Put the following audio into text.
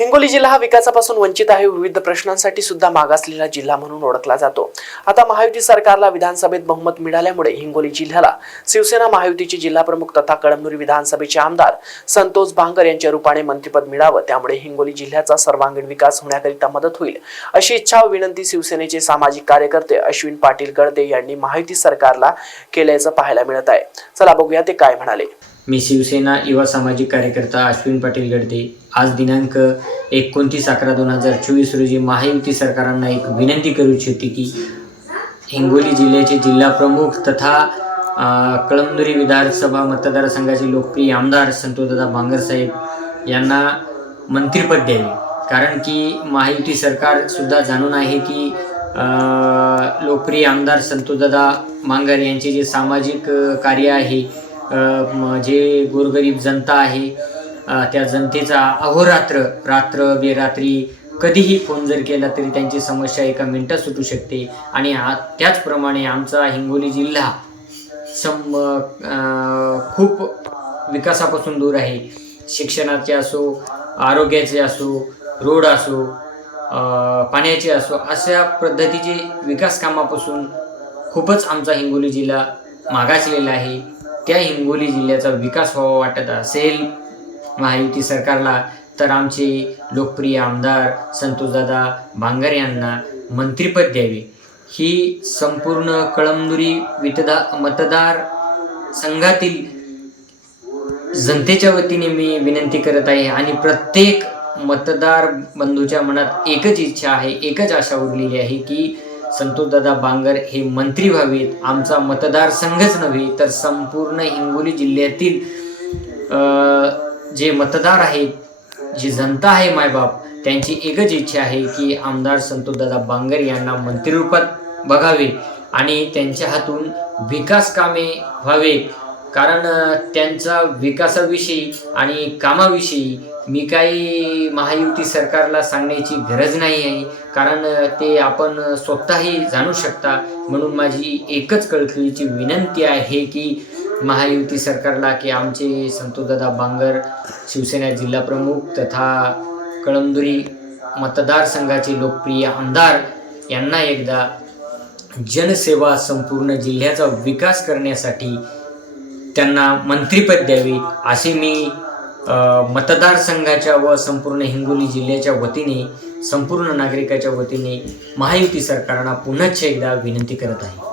हिंगोली जिल्हा हा विकासापासून वंचित आहे. विविध प्रश्नांसाठी सुद्धा मागासलेला जिल्हा म्हणून ओळखला जातो. आता महायुती सरकारला विधानसभेत बहुमत मिळाल्यामुळे हिंगोली जिल्ह्याला शिवसेना महायुतीचे जिल्हा प्रमुख तथा कळमनुरी विधानसभेचे आमदार संतोष बांगर यांच्या रूपाने मंत्रिपद मिळावं, त्यामुळे हिंगोली जिल्ह्याचा सर्वांगीण विकास होण्याकरिता मदत होईल अशी इच्छा व विनंती शिवसेनेचे सामाजिक कार्यकर्ते अश्विन पाटील गडदे यांनी महायुती सरकारला केल्याचं पाहायला मिळत आहे. चला बघूया ते काय म्हणाले. मी शिवसेना युवा सामाजिक कार्यकर्ता अश्विन पाटील गडदे आज दिनांक 29/11/2024 रोजी महायुती सरकारांना एक विनंती करू इच्छिते की हिंगोली जिल्ह्याचे जिल्हा प्रमुख तथा कळमनुरी विधानसभा मतदारसंघाचे लोकप्रिय आमदार संतोषदादा बांगर साहेब यांना मंत्रिपद द्यावे. कारण की महायुती सरकार सुद्धा जाणून आहे की लोकप्रिय आमदार संतोषदादा बांगर यांचे जे सामाजिक कार्य आहे, जे गोरगरीब जनता आहे त्या जनतेचा अहोरात्र रात्र बेरात्री कधीही फोन जर केला तरी त्यांची समस्या एका मिनिटात सुटू शकते. आणि त्याचप्रमाणे आमचा हिंगोली जिल्हा खूप विकासापासून दूर आहे. शिक्षणाचे असो, आरोग्याचे असो, रोड असो, पाण्याचे असो, अशा पद्धतीचे विकास कामापासून खूपच आमचा हिंगोली जिल्हा मागासलेला आहे. त्या हिंगोली जिल्ह्याचा विकास व्हावा वाटत असेल महायुती सरकारला तर आमचे लोकप्रिय आमदार संतोषदादा बांगर यांना मंत्रिपद द्यावे ही संपूर्ण कळमनुरी मतदार संघातील जनतेच्या वतीने मी विनंती करत आहे. आणि प्रत्येक मतदार बंधूच्या मनात एकच इच्छा आहे, एकच आशा उरलेली आहे की संतोषदादा बांगर हे मंत्री व्हावेत. आमचा मतदारसंघच नव्हे तर संपूर्ण हिंगोली जिल्ह्यातील जे मतदार आहेत, जी जनता आहे, मायबाप, त्यांची एकच इच्छा आहे की आमदार संतोषदादा बांगर यांना मंत्रिरूपात बघावे आणि त्यांच्या हातून विकास कामे व्हावेत. कारण त्यांचा विकासाविषयी आणि कामाविषयी मी काही महायुती सरकारला सांगण्याची गरज नाही आहे, कारण ते आपण स्वतःही जाणू शकता. म्हणून माझी एकच कळकळीची विनंती आहे की महायुती सरकारला की आमचे संतोषदादा बांगर शिवसेना जिल्हा प्रमुख तथा कळमनुरी मतदारसंघाचे लोकप्रिय आमदार यांना एकदा जनसेवा संपूर्ण जिल्ह्याचा विकास करण्यासाठी त्यांना मंत्रिपद द्यावे असे मी मतदारसंघाच्या व संपूर्ण हिंगोली जिल्ह्याच्या वतीने, संपूर्ण नागरिकाच्या वतीने महायुती सरकारला पुन्हा एकदा विनंती करत आहे.